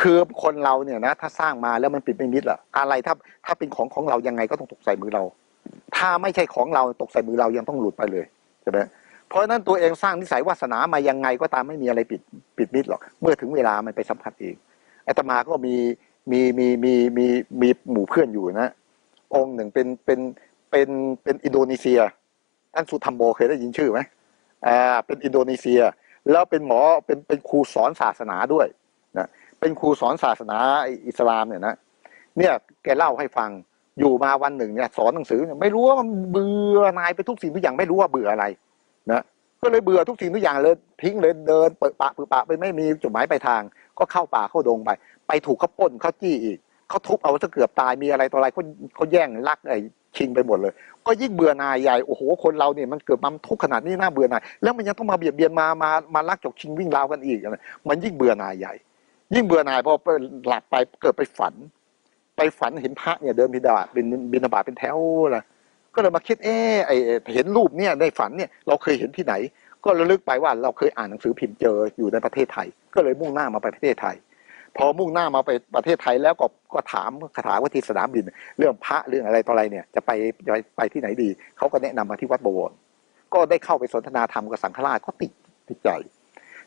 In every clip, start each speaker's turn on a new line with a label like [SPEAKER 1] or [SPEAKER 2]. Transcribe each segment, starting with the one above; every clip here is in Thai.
[SPEAKER 1] คือคนเราเนี่ยนะ ถ้าสร้างมาแล้วมันปิดไม่มิดล่ะอะไรถ้าถ้าเป็นของของเรายังไงก็ต้องตกใส่มือเรา ถ้าไม่ใช่ของเราตกใส่มือเรายังต้องหลุดไปเลยใช่ไหมเพราะฉะนั้นตัวเองสร้างนิสัยวาสนามายังไงก็ตามไม่มีอะไรปิดปิดมิดหรอก เมื่อถึงเวลามันไปสัมผัสเองอาตมาก็มีมีมีมีมีมีหมู่เพื่อนอยู่นะ องค์หนึ่งเป็นเป็นเป็นเป็นอินโดนีเซียท่านสุธัมโบเคยได้ยินชื่อไหมอ่าเป็นอินโดนีเซีย แล้วเป็นหมอเป็นเป็นครูสอนศาสนาด้วยนะ เป็นครูสอนศาสนาอิสลามเนี่ยนะเนี่ยแกเล่าให้ฟังอยู่มาวันหนึ่งเนี่ยสอนหนังสือเนี่ยไม่รู้ว่ามันเบื่อนายไปทุกสิ่งทุกอย่างไม่รู้ว่าเบื่ออะไรนะก็เลยเบื่อทุกสิ่งทุกอย่างเลยทิ้งเลยเดินเปิดปะเปิดปะไปไม่มีจุดหมายปลายทาง ก็เข้าป่าเข้าดงไป ไปถูกเขาปล้นเขาจี้อีกเขาทุบเอาซะเกือบตายมีอะไรต่ออะไรเขาเขาแย่งลักไอ้ชิงไปหมดเลย ก็ยิ่งเบื่อนายใหญ่โอ้โหคนเราเนี่ยมันเกิดมาทุกขนาดนี้น่าเบื่อนายแล้วมันยังต้องมาเบียดเบียนมามามาลักจกชิงวิ่งราวกันอีกมันยิ่งเบื่อนายใหญ่ ยิ่งเบื่อหน่ายพอไปหลับไปเกิดไปฝัน ไปฝันเห็นพระเนี่ยเดินบิณฑบาตเป็นบิณฑบาตเป็นแถวนะก็เลยมาคิดเออไอเห็นรูปเนี่ยในฝันเนี่ยเราเคยเห็นที่ไหน ก็ระลึกไปว่าเราเคยอ่านหนังสือพิมพ์เจออยู่ในประเทศไทย ก็เลยมุ่งหน้ามาไปประเทศไทย พอมุ่งหน้ามาไปประเทศไทยแล้วก็ก็ถามคาถาว่าที่สนามบิน เรื่องพระเรื่องอะไรต่ออะไรเนี่ยจะไปจะไปไปที่ไหนดีเขาก็แนะนำมาที่วัดบวรก็ได้เข้าไปสนทนาธรรมกับสังฆราชก็ติดติดใจ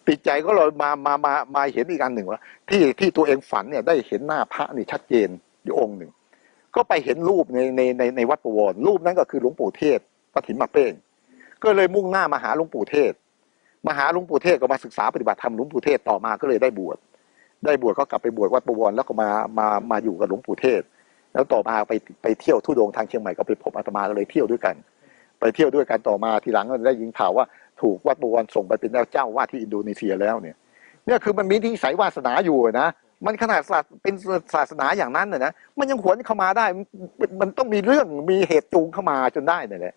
[SPEAKER 1] ติดใจก็เลยมามามามาเห็นอีกอันหนึ่งว่าที่ที่ตัวเองฝันเนี่ยได้เห็นหน้าพระนี่ชัดเจนอยู่องค์หนึ่ง ก็ไปเห็นรูปในในในในวัดประวรรูปนั้นก็คือหลวงปู่เทศปฐิมมาเป้งก็เลยมุ่งหน้ามาหาหลวงปู่เทศมาหาหลวงปู่เทศก็มาศึกษาปฏิบัติธรรมหลวงปู่เทศต่อมาก็เลยได้บวชได้บวชก็กลับไปบวชวัดประวรแล้วก็มามามาอยู่กับหลวงปู่เทศ แล้วต่อมาไปไปเที่ยวทุดงทางเชียงใหม่ก็ไปพบอาตมาก็เลยเที่ยวด้วยกัน ไปเที่ยวด้วยกันต่อมาทีหลังก็ได้ยินข่าวว่า ถูกวัดประวรส่งไปเป็นเจ้าว่าที่อินโดนีเซียแล้วเนี่ยเนี่ยคือมันมีที่สายวาสนาอยู่นะมันขนาดศาสเป็นศาสนาอย่างนั้นน่ะนะมันยังหวนเข้ามาได้มันมันต้องมีเรื่องมีเหตุจูงเข้ามาจนได้เนี่ยแหละ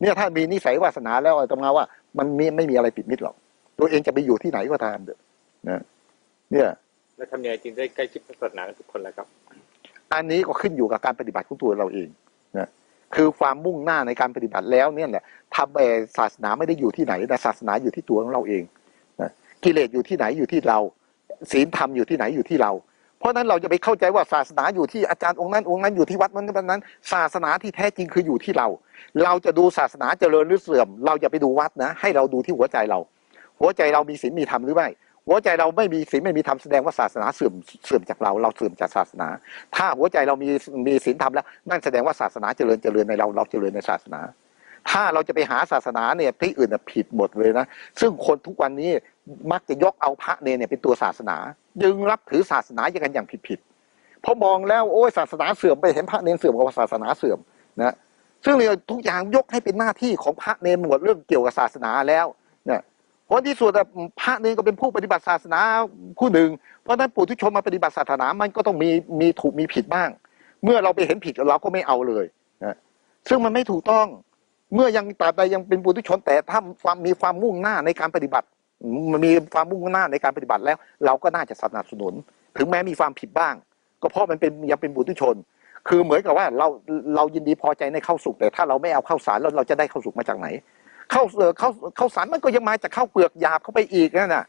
[SPEAKER 1] เนี่ยถ้ามีนิสัยวาสนาแล้วอาตมาว่า มันมีไม่มีอะไรปิดมิดหรอกตัวเองจะไปอยู่ที่ไหนก็ตามเถอะนะเนี่ย
[SPEAKER 2] แล้วทำยังไงจึงได้ใกล้ชิดพระศาสนากันทุกคนแล้วครับ
[SPEAKER 1] อันนี้ก็ขึ้นอยู่กับการปฏิบัติของตัวเราเองนะคือความมุ่งหน้าในการปฏิบัติแล้วเนี่ยแหละ ทำเอศาสนาไม่ได้อยู่ที่ไหนแต่ศาสนาอยู่ที่ตัวของเราเองนะกิเลสอยู่ที่ไหนอยู่ที่เรา ศีลธรรมอยู่ที่ไหนอยู่ที่เรา เพราะนั้นเราจะไปเข้าใจว่าศาสนาอยู่ที่อาจารย์องค์นั้นองค์นั้นอยู่ที่วัดนั้นวัดนั้น ศาสนาที่แท้จริงคืออยู่ที่เรา เราจะดูศาสนาเจริญหรือเสื่อม เราจะไปดูวัดนะ ให้เราดูที่หัวใจเรา หัวใจเรามีศีลมีธรรมหรือไม่หัวใจเราไม่มีศีลไม่มีธรรมแสดงว่าศาสนาเสื่อมเสื่อมจากเรา เราเสื่อมจากศาสนา ถ้าหัวใจเรามีมีศีลธรรมแล้ว นั่นแสดงว่าศาสนาเจริญเจริญในเราเราเจริญในศาสนา ถ้าเราจะไปหาศาสนาเนี่ยที่อื่นน่ะผิดหมดเลยนะ ซึ่งคนทุกวันนี้มักจะยกเอาพระเนเนี่ยเป็นตัวศาสนา ยึงรับถือศาสนาอย่างกันอย่างผิดๆเพราะมองแล้วโอ้ยศาสนาเสื่อมไปเห็นพระเนรเสื่อมกับศาสนาเสื่อมนะซึ่งเนี่ยทุกอย่างยกให้เป็นหน้าที่ของพระเนรหมดเรื่องเกี่ยวกับศาสนาแล้วเนี่ยเพราะที่สุดพระเนรก็เป็นผู้ปฏิบัติศาสนาผู้หนึ่ง เพราะฉะนั้นปุถุชนมาปฏิบัติศาสนามันก็ต้องมีมีถูกมีผิดบ้าง เมื่อเราไปเห็นผิดเราก็ไม่เอาเลยนะซึ่งมันไม่ถูกต้อง เมื่อยังตราบใดยังเป็นปุถุชนแต่ถ้าความมีความมุ่งหน้าในการปฏิบัติ มันมีความมุ่งหน้าในการปฏิบัติแล้ว เราก็น่าจะสนับสนุน ถึงแม้มีความผิดบ้าง ก็เพราะมันเป็นยังเป็นปุถุชน คือเหมือนกับว่าเราเรายินดีพอใจในข้าวสุกแต่ถ้าเราไม่เอาข้าวสารแล้วเราจะได้ข้าวสุกมาจากไหนข้าวเออข้าวข้าวสารมันก็ยังมาจากข้าวเปลือกหยาบเข้าไปอีกนั่นน่ะ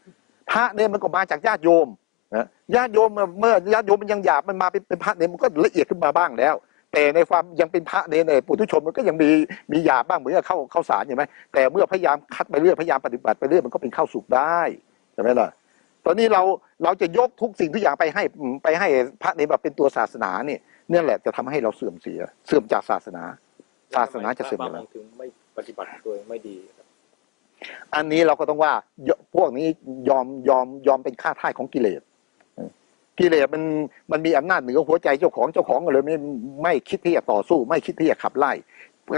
[SPEAKER 1] พระเนี่ยมันก็มาจากญาติโยมญาติโยมเมื่อญาติโยมมันยังหยาบมันมาเป็นเป็นพระเนี่ยมันก็ละเอียดขึ้นมาบ้างแล้ว แต่ในความยังเป็นพระเนรในปุถุชนมันก็ยังมีมีหยาบบ้างเหมือนกับข้าวข้าวสารใช่ไหมแต่เมื่อพยายามคัดไปเรื่อยพยายามปฏิบัติไปเรื่อยมันก็เป็นข้าวสุกได้ใช่ไหมล่ะตอนนี้เราเราจะยกทุกสิ่งทุกอย่างไปให้ไปให้พระเนรแบบเป็นตัวศาสนาเนี่ยเนี่ยแหละจะทำให้เราเสื่อมเสีย เสื่อมจากศาสนา ศาสนาจะเสื่อม
[SPEAKER 2] บา
[SPEAKER 1] ไปแล้ว
[SPEAKER 2] งถึงไม่ปฏิบัติตัวเองไม่ดีครับ
[SPEAKER 1] อันนี้เราก็ต้องว่ายพวกนี้ยอมยอมยอมเป็นข้าทาสของกิเลสเออ กิเลสมันมันมีอำนาจเหนือหัวใจเจ้าของเจ้าของก็เลยไม่ไม่คิดที่จะต่อสู้ ไม่คิดที่จะขับไล่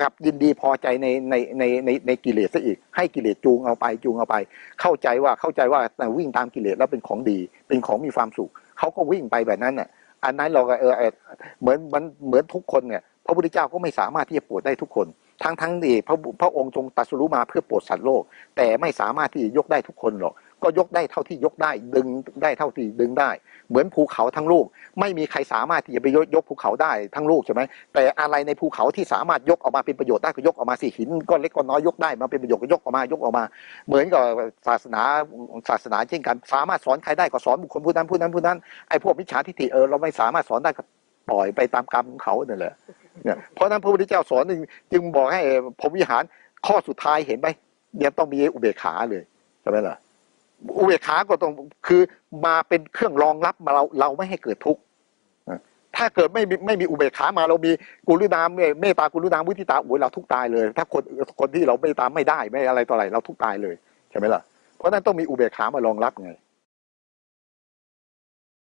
[SPEAKER 1] กลับยินดีพอใจในในในในในกิเลสซะอีก ให้กิเลสจูงเอาไปจูงเอาไป เข้าใจว่าเข้าใจว่าแต่วิ่งตามกิเลสแล้วเป็นของดี เป็นของมีความสุขเขาก็วิ่งไปแบบนั้นน่ะอันนั้นเราก็เออเออเหมือนมันเหมือนทุกคนเนี่ยพระพุทธเจ้าก็ไม่สามารถที่จะโปรดได้ทุกคน ทั้งทั้งที่พระพระองค์ทรงตรัสรู้มาเพื่อโปรดสัตว์โลก แต่ไม่สามารถที่จะยกได้ทุกคนหรอก ก็ยกได้เท่าที่ยกได้ ดึงได้เท่าที่ดึงได้ เหมือนภูเขาทั้งลูก ไม่มีใครสามารถที่จะไปยกยกภูเขาได้ทั้งลูกใช่ไหมแต่อะไรในภูเขาที่สามารถยกออกมาเป็นประโยชน์ได้ก็ยกออกมาสิหินก้อนเล็กก้อนน้อยยกได้มาเป็นประโยชน์ก็ยกออกมายกออกมา เหมือนกับศาสนาศาสนาเช่นกัน สามารถสอนใครได้ก็สอนบุคคลผู้นั้นผู้นั้นผู้นั้นไอ้พวกมิจฉาทิฏฐิเออเราไม่สามารถสอนได้ก็ปล่อยไปตามกรรมของเขาเนี่ยแหละเนี่ยเพราะนั้นพระพุทธเจ้าสอนจึงจึงบอกให้ผมวิหารข้อสุดท้ายเห็นไหมเนี่ยต้องมีอุเบกขาเลยใช่ไหมล่ะ อุเบกขาก็ต้องคือมาเป็นเครื่องรองรับมาเราเราไม่ให้เกิดทุกข์ถ้าเกิดไม่ไม่มีอุเบกขามาเรามีกุลุนามเมตตากุลุนามมุทิตาโอ้ยเราทุกตายเลย ถ้าคนคนที่เราไม่ตามไม่ได้ไม่อะไรต่ออะไรเราทุกตายเลยใช่ไหมล่ะเพราะฉะนั้นต้องมีอุเบกขามารองรับไง